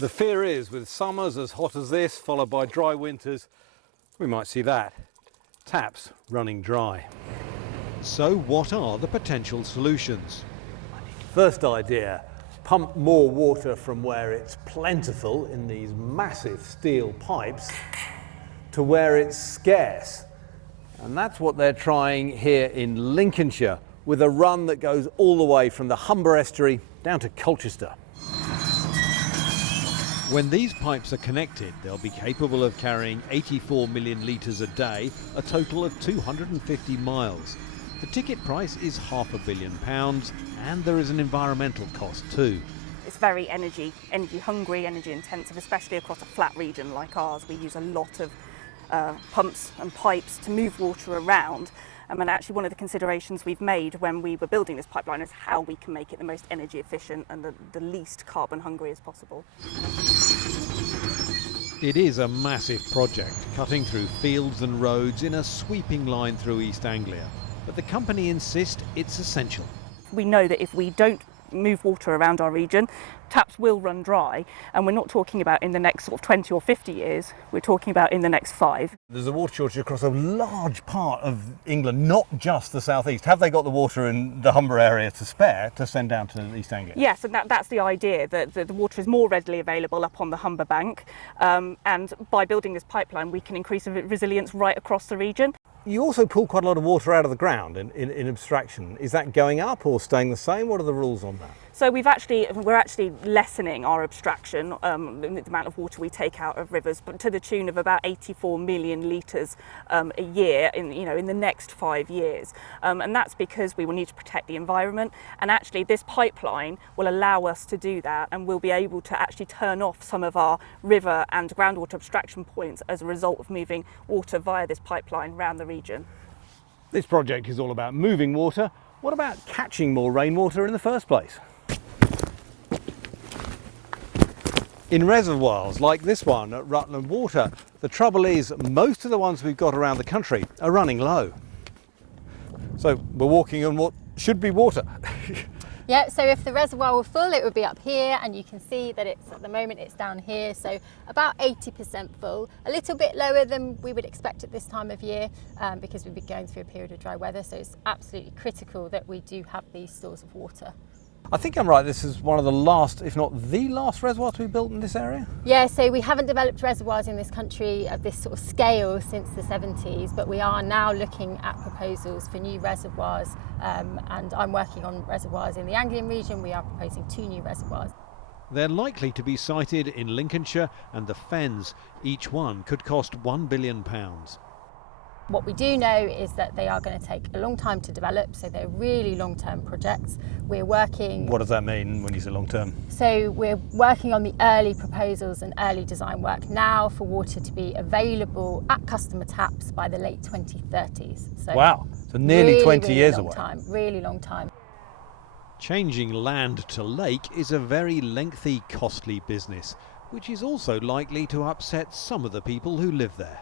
The fear is, with summers as hot as this, followed by dry winters, we might see that. Taps running dry. So what are the potential solutions? First idea, pump more water from where it's plentiful in these massive steel pipes to where it's scarce. And that's what they're trying here in Lincolnshire, with a run that goes all the way from the Humber estuary down to Colchester. When these pipes are connected, they'll be capable of carrying 84 million litres a day, a total of 250 miles. The ticket price is £500 million, and there is an environmental cost too. It's very energy hungry, energy intensive, especially across a flat region like ours. We use a lot of pumps and pipes to move water around. And actually one of the considerations we've made when we were building this pipeline is how we can make it the most energy efficient and the least carbon hungry as possible. It is a massive project, cutting through fields and roads in a sweeping line through East Anglia. But the company insists it's essential. We know that if we don't move water around our region, taps will run dry, and we're not talking about in the next sort of 20 or 50 years, we're talking about in the next 5. There's a water shortage across a large part of England, not just the southeast. Have they got the water in the Humber area to spare to send down to East Anglia? Yes, and that's the idea, that the water is more readily available up on the Humber bank, and by building this pipeline we can increase the resilience right across the region. You also pull quite a lot of water out of the ground in abstraction. Is that going up or staying the same? What are the rules on that? So we're actually lessening our abstraction, the amount of water we take out of rivers, but to the tune of about 84 million litres a year in the next 5 years. And that's because we will need to protect the environment. And actually this pipeline will allow us to do that, and we'll be able to actually turn off some of our river and groundwater abstraction points as a result of moving water via this pipeline around the region. This project is all about moving water. What about catching more rainwater in the first place? In reservoirs like this one at Rutland Water, the trouble is most of the ones we've got around the country are running low. So we're walking on what should be water. Yeah, so if the reservoir were full, it would be up here, and you can see that at the moment it's down here, so about 80% full, a little bit lower than we would expect at this time of year, because we've been going through a period of dry weather, so it's absolutely critical that we do have these stores of water. I think I'm right, this is one of the last, if not the last reservoir to be built in this area? Yeah, so we haven't developed reservoirs in this country of this sort of scale since the 70s, but we are now looking at proposals for new reservoirs, and I'm working on reservoirs in the Anglian region. We are proposing 2 new reservoirs. They're likely to be sited in Lincolnshire and the Fens. Each one could cost £1 billion. What we do know is that they are going to take a long time to develop, so they're really long-term projects. We're working... What does that mean when you say long-term? So we're working on the early proposals and early design work now for water to be available at customer taps by the late 2030s. So wow, so nearly 20 years away. Really long time. Changing land to lake is a very lengthy, costly business, which is also likely to upset some of the people who live there.